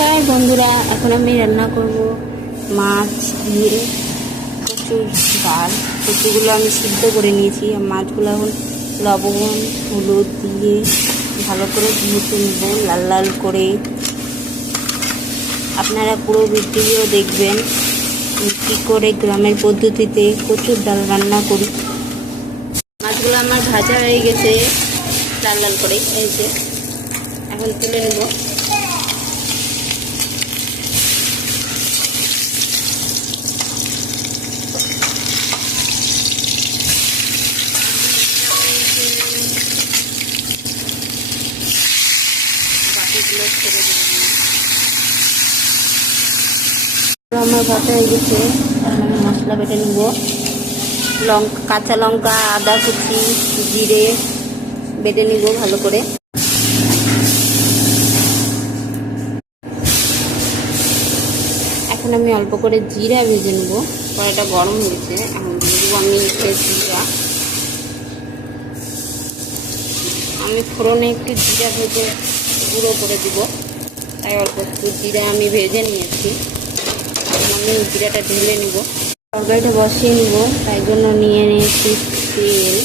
নমস্কার বন্ধুরা, এখন আমি রান্না করব মাছ দিয়ে কচুর ডাল। কচুগুলো আমি সিদ্ধ করে নিয়েছি, আর মাছগুলো এখন লবণ হলুদ দিয়ে ভালো করে ভেজে নেব লাল লাল করে। আপনারা পুরো ভিডিও দেখবেন কী করে গ্রামের পদ্ধতিতে কচুর ডাল রান্না করি। মাছগুলো আমার ভাজা হয়ে গেছে লাল লাল করে, এই যে এখন তুলে নেব। আমার ভাজা হয়ে গেছে, এখন আমি মশলা বেটে নেব। কাঁচা লঙ্কা, আদা কুচি, জিরে বেটে নিব ভালো করে। এখন আমি অল্প করে জিরা ভেজে নেব। কড়াইটা গরম হয়েছে, এখন দিয়ে দেবো আমি জিরা। আমি ফোড়নে একটু জিরা ভেজে গুঁড়ো করে দিব, তাই অল্প একটু জিরা আমি ভেজে নিয়েছি। আমি জিরাটা ঢেলে নেব, তরকারিটা বসিয়ে নেব। তাই জন্য নিয়ে নিয়েছি তেল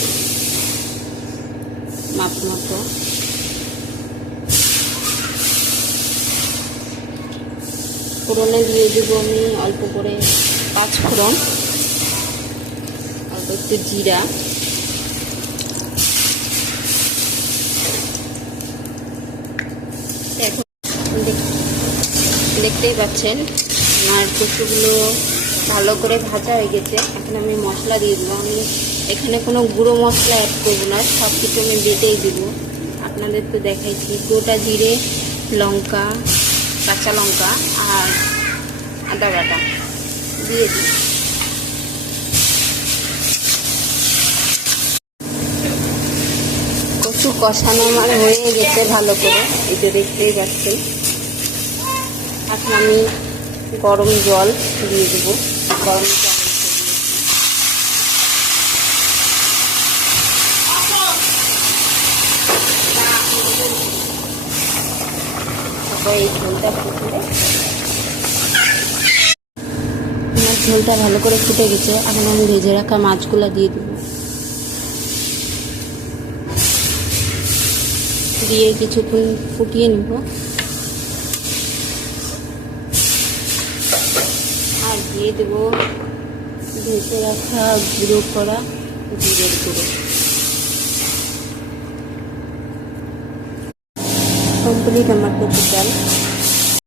মাপ মতো। ফোড়নে দিয়ে দেবো আমি অল্প করে 5 ফোড়ন, অল্প একটু জিরা, এখন দেখতেই পাচ্ছেন আমার কচুগুলো ভালো করে ভাজা হয়ে গেছে। এখন আমি মশলা দিয়ে দেবো। আমি এখানে কোনো গুঁড়ো মশলা অ্যাড করবো না, সব কিছু আমি বেটেই দেবো। আপনাদের তো দেখাইছি, গোটা জিরে, লঙ্কা, কাঁচা লঙ্কা আর আদা বাটা দিয়ে দিই। কচু কষানো আমার হয়ে গেছে ভালো করে, এই যে দেখতেই পাচ্ছেন। এখন আমি গরম জল দিয়ে দেবো। গরম জল এই ঝোলটা ফুটলে, আমার ঝোলটা ভালো করে ফুটে গেছে। এখন আমি ভেজে রাখা মাছগুলো দিয়ে দেবো, দিয়ে কিছুক্ষণ ফুটিয়ে নেব। আর দিয়ে দেবো ভেজে রাখা গুঁড়ো করা জিরের গুঁড়ো। কমপ্লিট আমার কচুর ডাল।